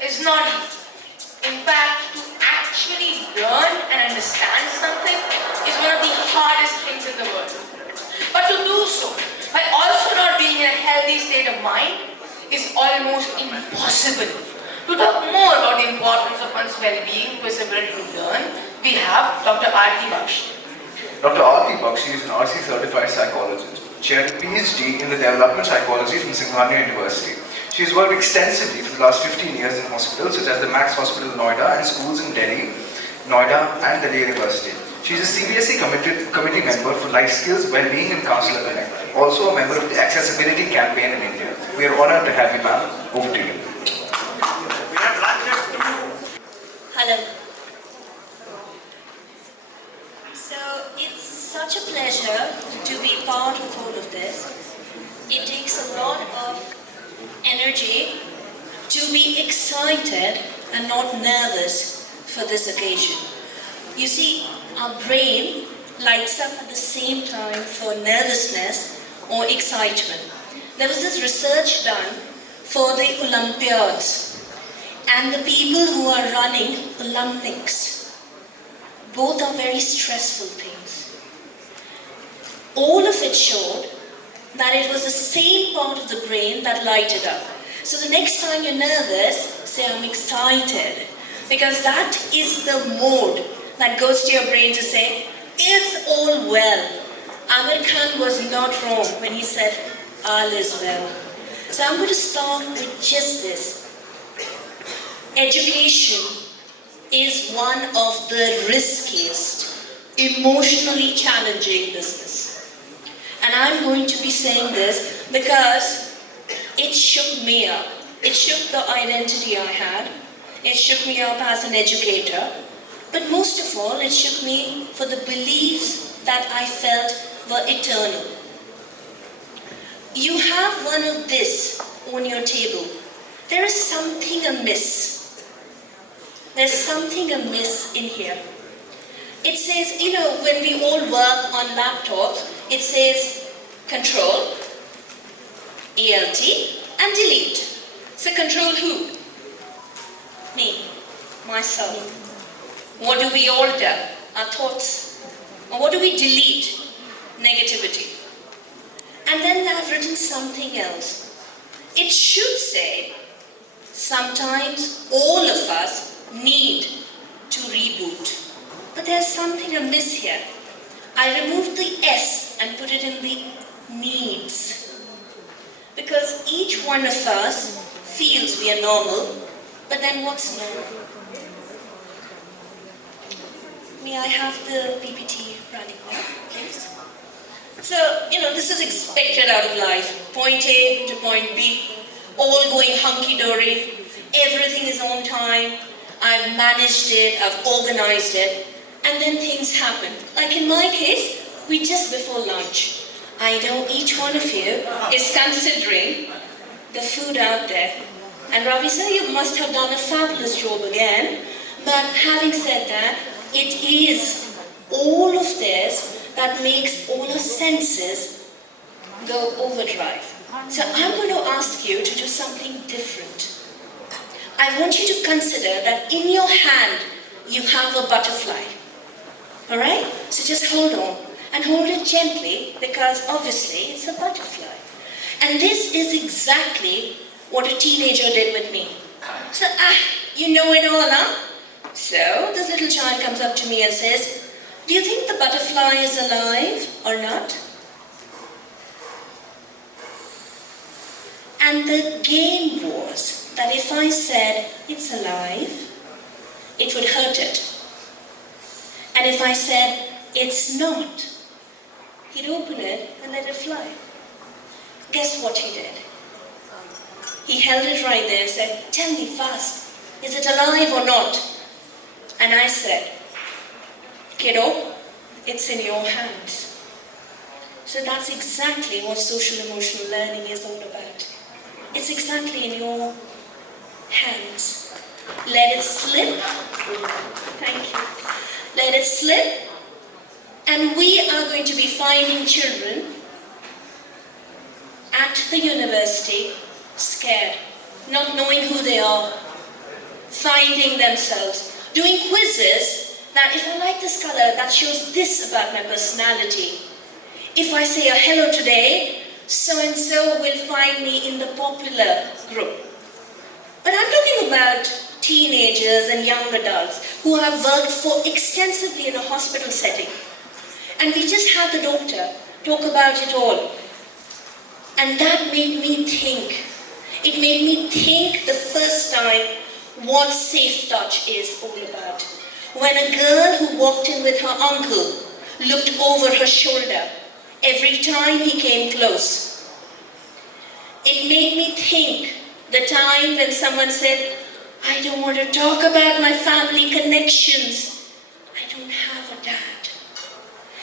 is not easy. In fact, to actually learn and understand something is one of the hardest things in the world. But to do so, by also not being in a healthy state of mind, is almost impossible. To talk more about the importance of one's well-being, who is ability to learn, we have Dr. Aarti Bakshi. Dr. Aarti Bakshi is an RC certified psychologist. She had a PhD in the development psychology from SGEF2022 University. She has worked extensively for the last 15 years in hospitals such as the Max Hospital Noida and schools in Delhi, Noida and Delhi University. She is a CBSE committee member for Life Skills, Wellbeing and Counselor Connect. Also a member of the Accessibility Campaign in India. We are honored to have you, ma'am. Over to you. Hello. So it's such a pleasure to be part of all of this. It takes a lot of energy to be excited and not nervous for this occasion. You see, our brain lights up at the same time for nervousness or excitement. There was this research done for the Olympiads and the people who are running Olympics. Both are very stressful things. All of it showed that it was the same part of the brain that lighted up. So the next time you're nervous, say I'm excited, because that is the mode that goes to your brain to say, it's all well. Amir Khan was not wrong when he said, all is well. So I'm going to start with just this. Education is one of the riskiest, emotionally challenging business. And I'm going to be saying this because it shook me up. It shook the identity I had. It shook me up as an educator. But most of all, it shook me for the beliefs that I felt were eternal. You have one of this on your table. There is something amiss. There's something amiss in here. It says, you know, when we all work on laptops, it says control, ALT, and delete. So control who? Me, myself. What do we alter? Our thoughts. Or what do we delete? Negativity. And then they have written something else. It should say, sometimes all of us need to reboot. But there's something amiss here. I removed the S and put it in the needs. Because each one of us feels we are normal, but then what's normal? May I have the PPT running now, please? So, you know, this is expected out of life. Point A to point B, all going hunky-dory. Everything is on time. I've managed it, I've organized it, and then things happen. Like in my case, we just before lunch. I know each one of you is considering the food out there. And Ravi sir, you must have done a fabulous job again. But having said that, it is all of this that makes all our senses go overdrive. So I'm going to ask you to do something different. I want you to consider that in your hand you have a butterfly. Alright? So just hold on and hold it gently because obviously it's a butterfly. And this is exactly what a teenager did with me. So, you know it all, huh? So this little child comes up to me and says, do you think the butterfly is alive or not? And the game was that if I said it's alive, it would hurt it. And if I said it's not, he'd open it and let it fly. Guess what he did? He held it right there and said, tell me fast, is it alive or not? And I said, kiddo, it's in your hands. So that's exactly what social emotional learning is all about. It's exactly in your hands. Let it slip. Thank you. Let it slip. And we are going to be finding children at the university scared, not knowing who they are, finding themselves, doing quizzes that if I like this color, that shows this about my personality. If I say a hello today, so-and-so will find me in the popular group. But I'm talking about teenagers and young adults who have worked for extensively in a hospital setting. And we just had the doctor talk about it all. And that made me think. It made me think the first time what safe touch is all about. When a girl who walked in with her uncle looked over her shoulder every time he came close. It made me think the time when someone said, I don't want to talk about my family connections. I don't have a dad.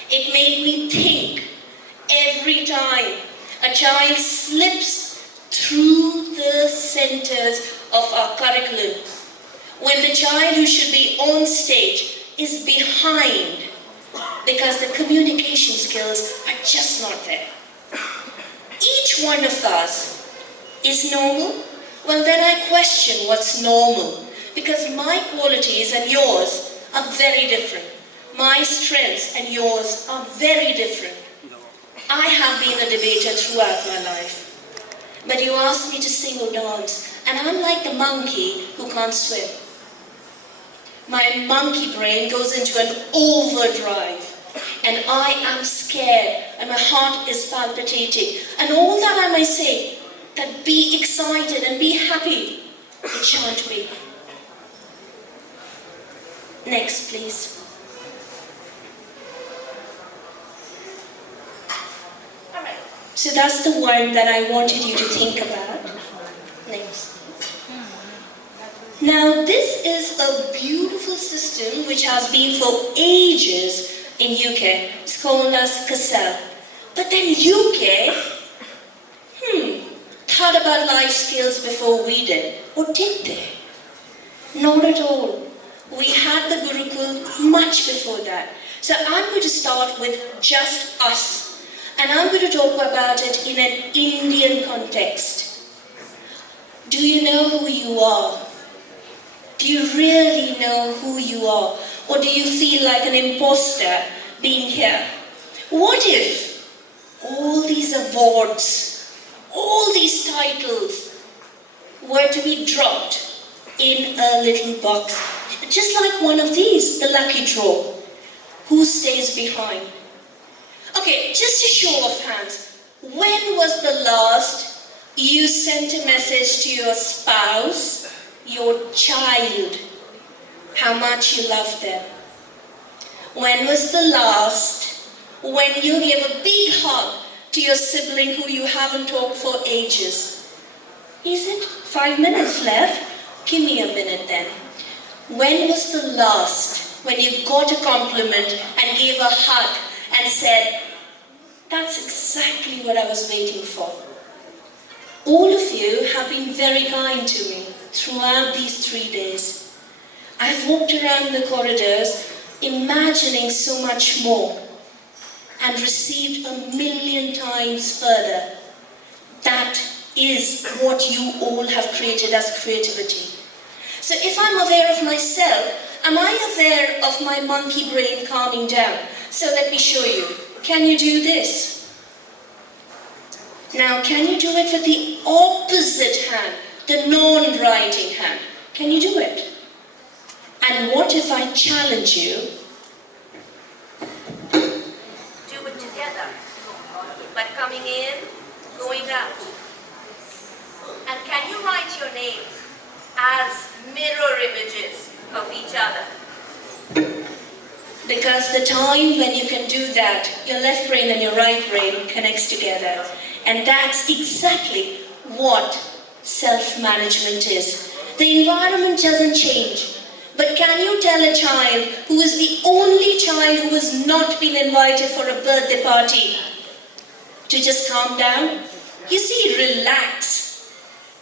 It made me think every time a child slips through the centers of our curriculum. When the child who should be on stage is behind because the communication skills are just not there. Each one of us is normal. Well, then I question what's normal, because my qualities and yours are very different. My strengths and yours are very different. I have been a debater throughout my life. But you asked me to sing or dance, and I'm like the monkey who can't swim. My monkey brain goes into an overdrive, and I am scared, and my heart is palpitating. And all that I may say, that be excited and be happy, it shan't be. Next, please. All right. So that's the one that I wanted you to think about. Next. Now, this is a beautiful system which has been for ages in UK. It's called as Cassell. But then UK, thought about life skills before we did. Or did they? Not at all. We had the Gurukul much before that. So I'm going to start with just us. And I'm going to talk about it in an Indian context. Do you know who you are? Do you really know who you are? Or do you feel like an imposter being here? What if all these awards, all these titles were to be dropped in a little box? Just like one of these, the lucky draw. Who stays behind? Okay, just a show of hands. When was the last you sent a message to your spouse, your child, how much you love them? When was the last when you gave a big hug to your sibling who you haven't talked for ages? Is it 5 minutes left? Give me a minute then. When was the last when you got a compliment and gave a hug and said, that's exactly what I was waiting for? All of you have been very kind to me throughout these 3 days. I've walked around the corridors imagining so much more and received 1,000,000 times further. That is what you all have created as creativity. So if I'm aware of myself, am I aware of my monkey brain calming down? So let me show you. Can you do this? Now, can you do it with the opposite hand, the non-writing hand? Can you do it? And what if I challenge you? Do it together, but coming in, going out. And can you write your names as mirror images of each other? Because the time when you can do that, your left brain and your right brain connects together. And that's exactly what self-management is. The environment doesn't change. But can you tell a child who is the only child who has not been invited for a birthday party to just calm down? You see, relax.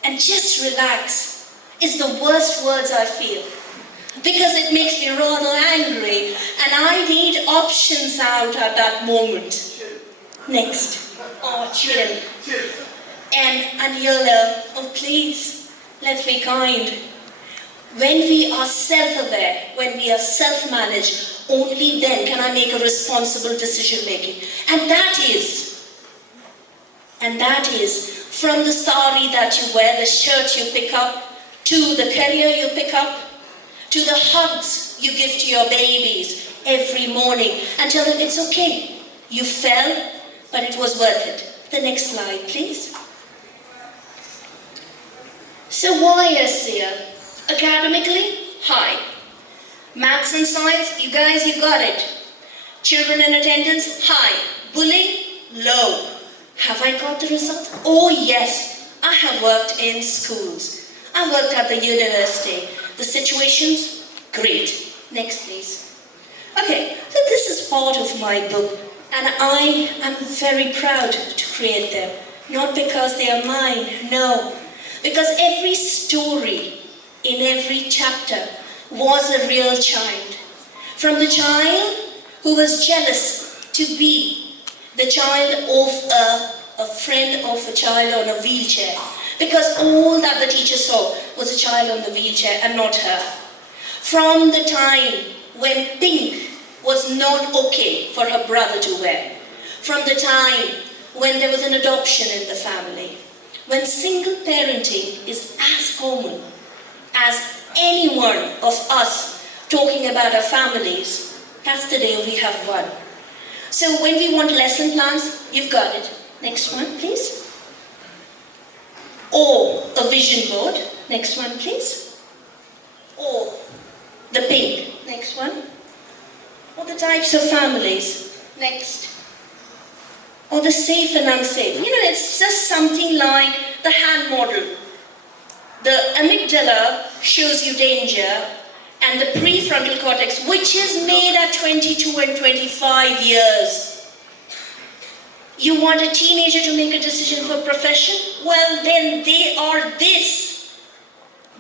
And just relax is the worst words I feel. Because it makes me rather angry and I need options out at that moment. Next. Oh, chill. And yellow. Oh, please, let's be kind. When we are self-aware, when we are self-managed, only then can I make a responsible decision making. And that is from the sari that you wear, the shirt you pick up, to the career you pick up, to the hugs you give to your babies every morning and tell them it's okay. You fell, but it was worth it. The next slide, please. So why SCR? Academically, high. Maths and science, you guys, you got it. Children in attendance, high. Bullying, low. Have I got the result? Oh yes, I have worked in schools. I worked at the university. The situations, great. Next please. Okay, so this is part of my book and I am very proud to create them. Not because they are mine, no. Because every story in every chapter was a real child. From the child who was jealous to be the child of a friend of a child on a wheelchair. Because all that the teacher saw was a child on the wheelchair and not her. From the time when pink was not okay for her brother to wear. From the time when there was an adoption in the family. When single parenting is as common as any one of us talking about our families, that's the day we have won. So when we want lesson plans, you've got it. Next one, please. Or a vision board. Next one, please. Or the pink. Next one. Or the types of families. Next. Or the safe and unsafe. You know, it's just something like the hand model. The amygdala shows you danger, and the prefrontal cortex, which is made at 22 and 25 years. You want a teenager to make a decision for profession? Well, then they are this,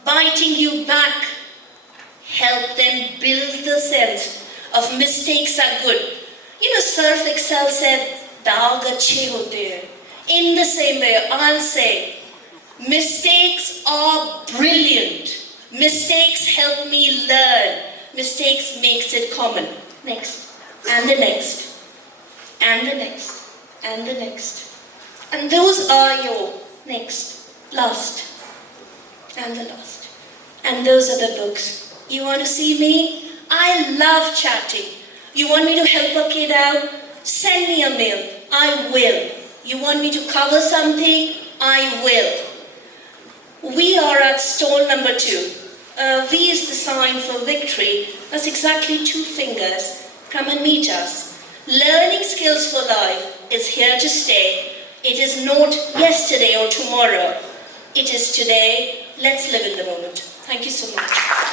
biting you back. Help them build the sense of mistakes are good. You know, Surf Excel said, daag achhe hote hain. In the same way, I'll say, mistakes are brilliant. Mistakes help me learn. Mistakes makes it common. Next. And the next. And the next. And the next. And those are your next, last, and the last. And those are the books. You want to see me? I love chatting. You want me to help a kid out? Send me a mail. I will. You want me to cover something? I will. We are at stall number 2. V is the sign for victory. That's exactly 2 fingers. Come and meet us. Learning skills for life is here to stay. It is not yesterday or tomorrow. It is today. Let's live in the moment. Thank you so much.